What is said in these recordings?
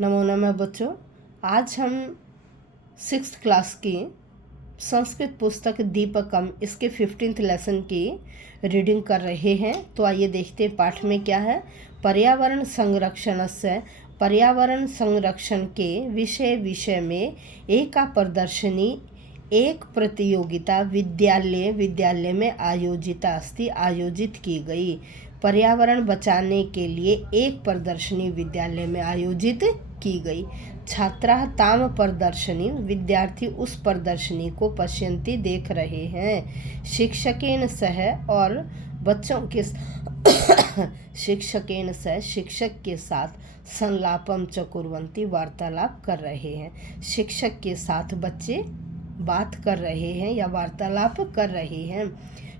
नमो नमः बच्चों। आज हम 6th क्लास की संस्कृत पुस्तक दीपकम इसके 15th लेसन की रीडिंग कर रहे हैं। तो आइए देखते हैं पाठ में क्या है। पर्यावरण संरक्षण से पर्यावरण संरक्षण के विषय में एका प्रदर्शनी एक प्रतियोगिता विद्यालय में आयोजित की गई। पर्यावरण बचाने के लिए एक प्रदर्शनी विद्यालय में आयोजित की गई। छात्राः ताम प्रदर्शनी, विद्यार्थी उस प्रदर्शनी को पश्यन्ति देख रहे हैं। शिक्षकेन सह और बच्चों के शिक्षक के साथ संलापम च कुर्वन्ति, वार्तालाप कर रहे हैं। शिक्षक के साथ बच्चे बात कर रहे हैं या वार्तालाप कर रहे हैं।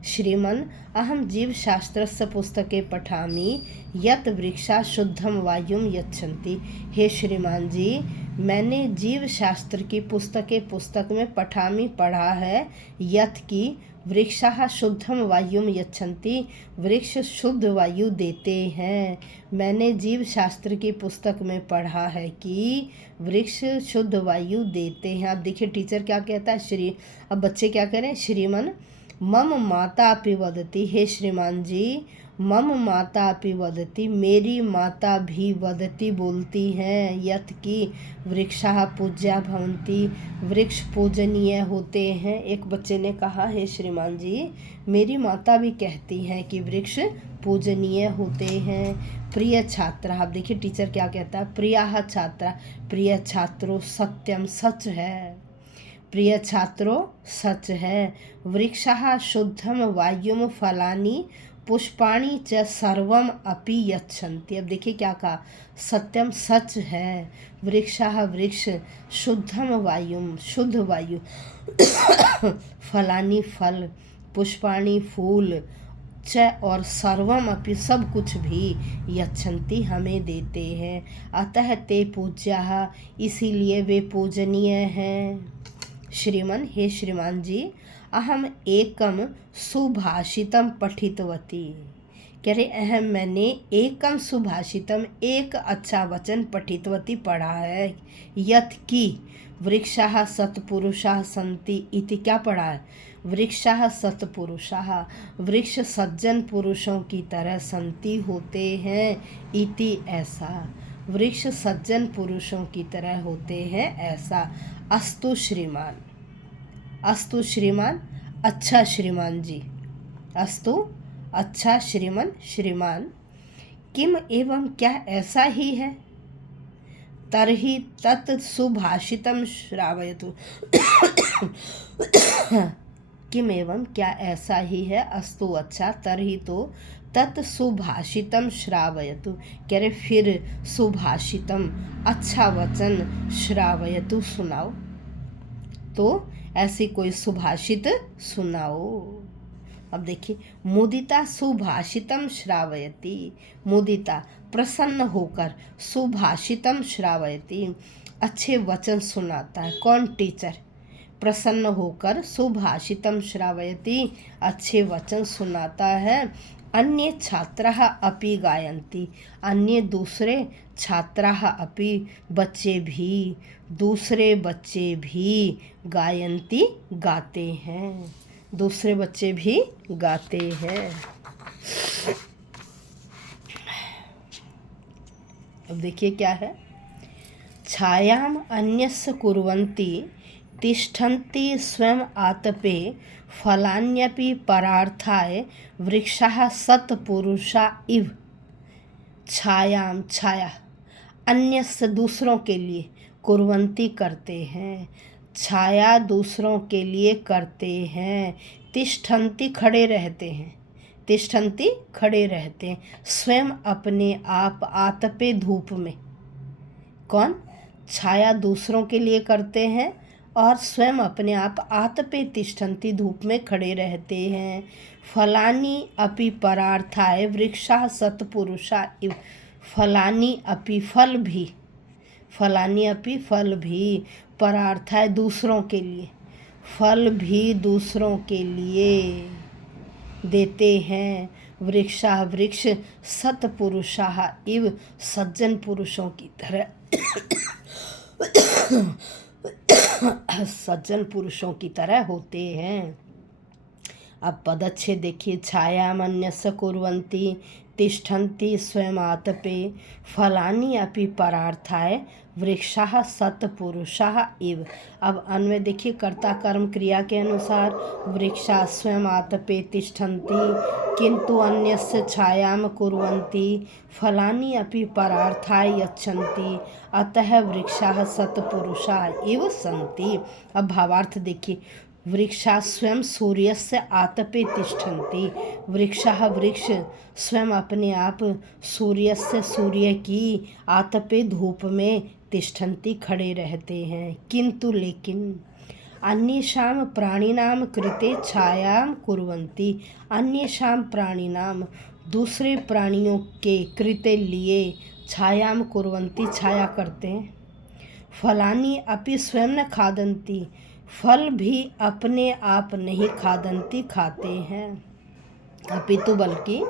श्रीमन् अहं जीवशास्त्रस्य पुस्तके पठामि यत् वृक्षा शुद्धम वायुम यच्छन्ति। हे श्रीमान जी, मैंने जीव शास्त्र की पुस्तक में पढ़ा है यत् की वृक्षाः शुद्धम वायुम यच्छन्ति, वृक्ष शुद्ध वायु देते हैं। मैंने जीव शास्त्र की पुस्तक में पढ़ा है कि वृक्ष शुद्ध वायु देते हैं। अब देखिए टीचर क्या कहता है। अब बच्चे क्या कह रहे हैं। श्रीमन मम माता अपि वदति, हे श्रीमान जी, मम माता अपि वदति, मेरी माता भी वदति बोलती हैं यत् की वृक्षाः पूज्या भवन्ति, वृक्ष पूजनीय होते हैं। एक बच्चे ने कहा, हे श्रीमान जी, मेरी माता भी कहती हैं कि वृक्ष पूजनीय होते हैं। प्रिय छात्रा, अब देखिए टीचर क्या कहता है। प्रियाः छात्रा, प्रिय छात्रों, सत्यम सच है। प्रिय छात्रों सच है। वृक्षाः शुद्धम वायुम फलानि पुष्पाणि च सर्वम अपि यच्छन्ति। अब देखिए क्या कहा। सत्यम सच है। वृक्षाः वृक्ष, शुद्धम वायुम शुद्ध वायु, फलानि फल, पुष्पाणि फूल, च और सर्वम अपि सब कुछ भी, यच्छन्ति हमें देते हैं। अतः ते पूज्याः, इसीलिए वे पूजनीय हैं। श्रीमन, हे श्रीमान जी, अहम एकम सुभाषितम पठितवती। कह रहे अहम मैंने एकम सुभाषितम एक अच्छा वचन पठितवती पढ़ा है यत् की वृक्षाः सत्पुरुषाः सन्ति इति। क्या पढ़ा है। वृक्षाः सत्पुरुषाः, वृक्ष सज्जन पुरुषों की तरह सन्ति होते हैं इति, ऐसा। वृक्ष सज्जन पुरुषों की तरह होते हैं ऐसा। अस्तु श्रीमान, अस्तु श्रीमान, अच्छा श्रीमान जी। अस्तु अच्छा श्रीमान, श्रीमान। किम एवं क्या ऐसा ही है। तर्हि तत् सुभाषितम श्रावयतु। किम एवं क्या ऐसा ही है। अस्तु अच्छा, तर्हि तो तत् सुभाषितम श्रावयतु, कह रहे फिर सुभाषितम अच्छा वचन, श्रावयतु सुनाओ। तो ऐसी कोई सुभाषित सुनाओ। अब देखिए, मुदिता सुभाषितम श्रावयति। मुदिता प्रसन्न होकर, सुभाषितम श्रावयति अच्छे वचन सुनाता है। कौन। टीचर। प्रसन्न होकर सुभाषितम श्रावयति अच्छे वचन सुनाता है। अन्य छात्राः अपि गायन्ति, अन्य दूसरे छात्राः अपि बच्चे भी, दूसरे बच्चे भी, गायन्ति गाते हैं, दूसरे बच्चे भी गाते हैं। अब देखिए क्या है। छायाम अन्यस्य कुर्वन्ति तिष्ठन्ति स्वयं आतपे, फलान्यपि परार्थाय वृक्षाः सत्पुरुषा इव। छायाम छाया, अन्यस्य दूसरों के लिए, कुर्वन्ति करते हैं, छाया दूसरों के लिए करते हैं। तिष्ठन्ति खड़े रहते हैं, तिष्ठन्ति खड़े रहते हैं। स्वयं अपने आप, आतपे धूप में। कौन। छाया दूसरों के लिए करते हैं और स्वयं अपने आप आतपे तिष्ठन्ति धूप में खड़े रहते हैं। फलानि अपि परार्थाय वृक्षाः सत्पुरुषा इव। फलानि अपि फल भी, फलानि अपि फल भी, परार्थाय दूसरों के लिए, फल भी दूसरों के लिए देते हैं। वृक्षाः वृक्ष सत्पुरुषाः इव सज्जन पुरुषों की तरह सज्जन पुरुषों की तरह होते हैं। अब पदच्छेद देखिए। छायामन्यस्य कुर्वन्ति तिष्ठन्ति स्वयमातपे फलानि अपि परार्थाय वृक्षाः सत्पुरुषाः इव। अब अन्वय देखिए। कर्ता कर्म क्रिया के अनुसार वृक्षा स्वयं आतपे तिष्ठन्ति किंतु अन्यस्य छायाम कुर्वन्ति फलानि अपि परार्थाय यच्छन्ति अतः वृक्षाः सत्पुरुषाः इव सन्ति। अब भावार्थ देखिए। वृक्षा स्वयं सूर्यस्य आतपे तिष्ठन्ति। वृक्षाः वृक्ष स्वयं अपने आप सूर्यस्य सूर्य की आतपे धूप में तिष्ठन्ति खड़े रहते हैं। किंतु लेकिन अन्येषां प्राणिनां कृते छायां कुर्वन्ति। अन्येषां प्राणिनां दूसरे प्राणियों के कृते लिए छायां कुर्वन्ति छाया करते हैं। फलानि अपि स्वयं न खादन्ति। फल भी अपने आप नहीं खादन्ति खाते हैं अपितु बल्कि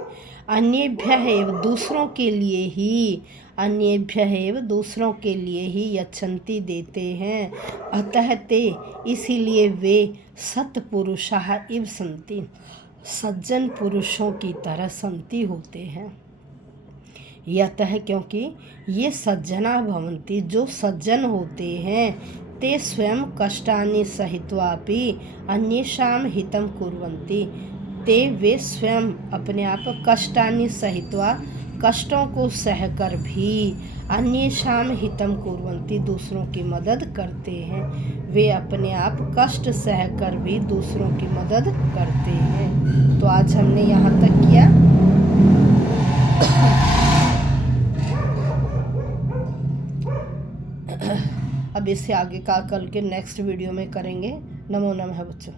अन्येभ्यः एव दूसरों के लिए ही अन्येभ्यः एव दूसरों के लिए ही यच्छन्ति देते हैं। अतः ते इसीलिए वे सत्पुरुषाः इव सन्ति सज्जन पुरुषों की तरह सन्ति होते हैं। यतः क्योंकि ये सज्जना भवन्ति जो सज्जन होते हैं ते स्वयं कष्टानि सहित्वापि अन्येषां हितं कुर्वन्ति। ते वे स्वयं अपने आप कष्टानि सहित्वा कष्टों को सहकर भी अन्येषां हितं कुर्वन्ति दूसरों की मदद करते हैं। वे अपने आप कष्ट सहकर भी दूसरों की मदद करते हैं। तो आज हमने यहाँ तक किया। अब इससे आगे का कल के नेक्स्ट वीडियो में करेंगे। नमो नमः बच्चों।